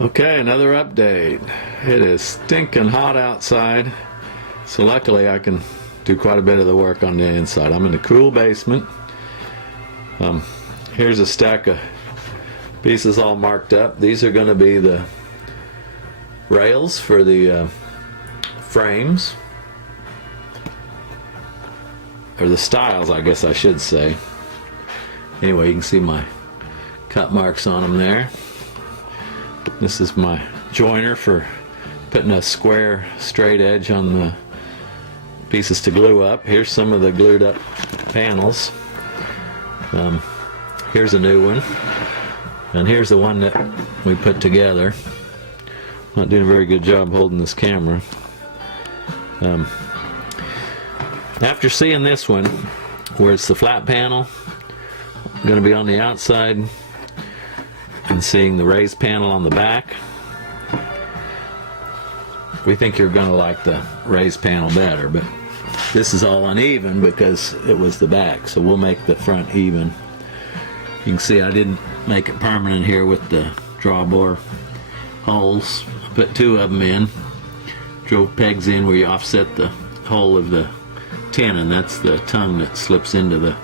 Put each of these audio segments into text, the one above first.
Okay, another update. It is stinking hot outside, so luckily I can do quite a bit of the work on the inside. I'm in the cool basement. Here's a stack of pieces all marked up. These are going to be the rails for the frames, or the stiles, I guess I should say. Anyway, you can see my cut marks on them there. This is my joiner for putting a square straight edge on the pieces to glue up. Here's some of the glued up panels. Here's a new one, and here's the one that we put together. Not doing a very good job holding this camera. After seeing this one, where it's the flat panel going to be on the outside, and seeing the raised panel on the back, we think you're going to like the raised panel better, but this is all uneven because it was the back, so we'll make the front even. You can see I didn't make it permanent here with the drawbar holes. I put two of them in, drove pegs in where you offset the hole of the tenon. That's the tongue that slips into the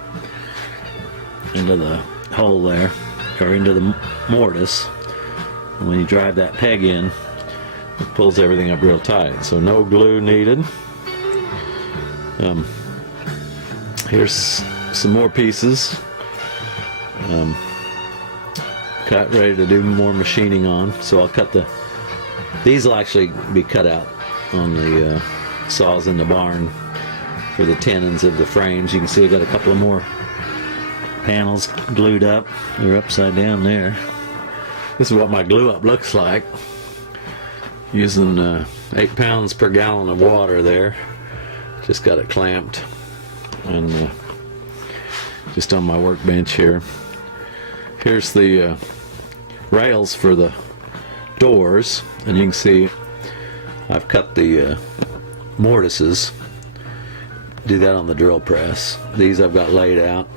hole there, or into the mortise, and when you drive that peg in, it pulls everything up real tight, so no glue needed. Here's some more pieces cut, ready to do more machining on. So I'll cut these will actually be cut out on the saws in the barn for the tenons of the frames. You can see I got a couple of more panels glued up. They're upside down there. This is what my glue up looks like, using 8 pounds per gallon of water there. Just got it clamped and just on my workbench here. Here's the rails for the doors, and you can see I've cut the mortises. Do that on the drill press. These I've got laid out,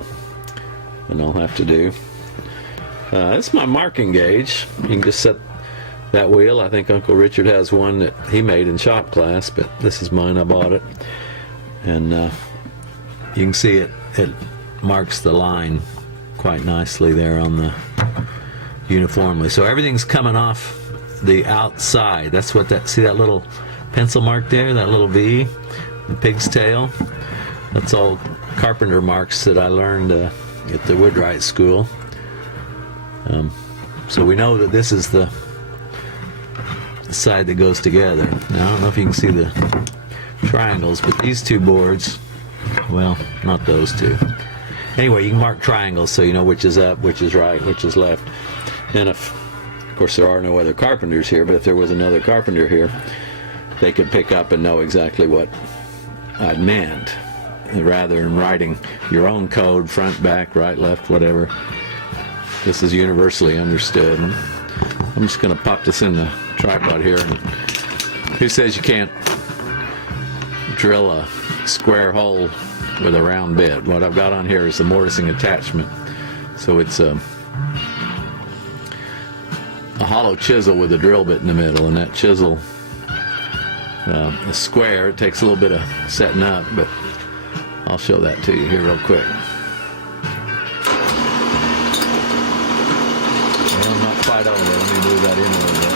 and I'll have to do. This is my marking gauge. You can just set that wheel. I think Uncle Richard has one that he made in shop class, but this is mine. I bought it, and you can see it marks the line quite nicely there on the uniformly. So everything's coming off the outside. That's what see that little pencil mark there, that little V, the pig's tail. That's all carpenter marks that I learned at the Woodwright School. So we know that this is the side that goes together. Now I don't know if you can see the triangles, but these two boards, well, not those two. Anyway, you can mark triangles so you know which is up, which is right, which is left. And if, of course, there are no other carpenters here, but if there was another carpenter here, they could pick up and know exactly what I meant, rather than writing your own code, front, back, right, left, whatever. This is universally understood. I'm just going to pop this in the tripod here. And who says you can't drill a square hole with a round bit? What I've got on here is the mortising attachment. So it's a hollow chisel with a drill bit in the middle, and that chisel, a square, it takes a little bit of setting up, but I'll show that to you here real quick. Well, I'm not quite over there. Let me move that in a little bit.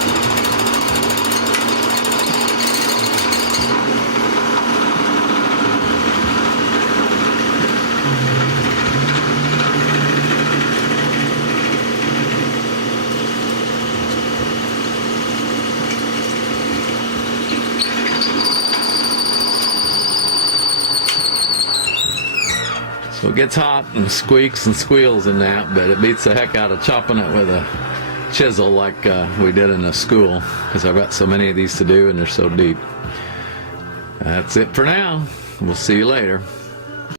So it gets hot and squeaks and squeals in that, but it beats the heck out of chopping it with a chisel like we did in a school, because I've got so many of these to do and they're so deep. That's it for now. We'll see you later.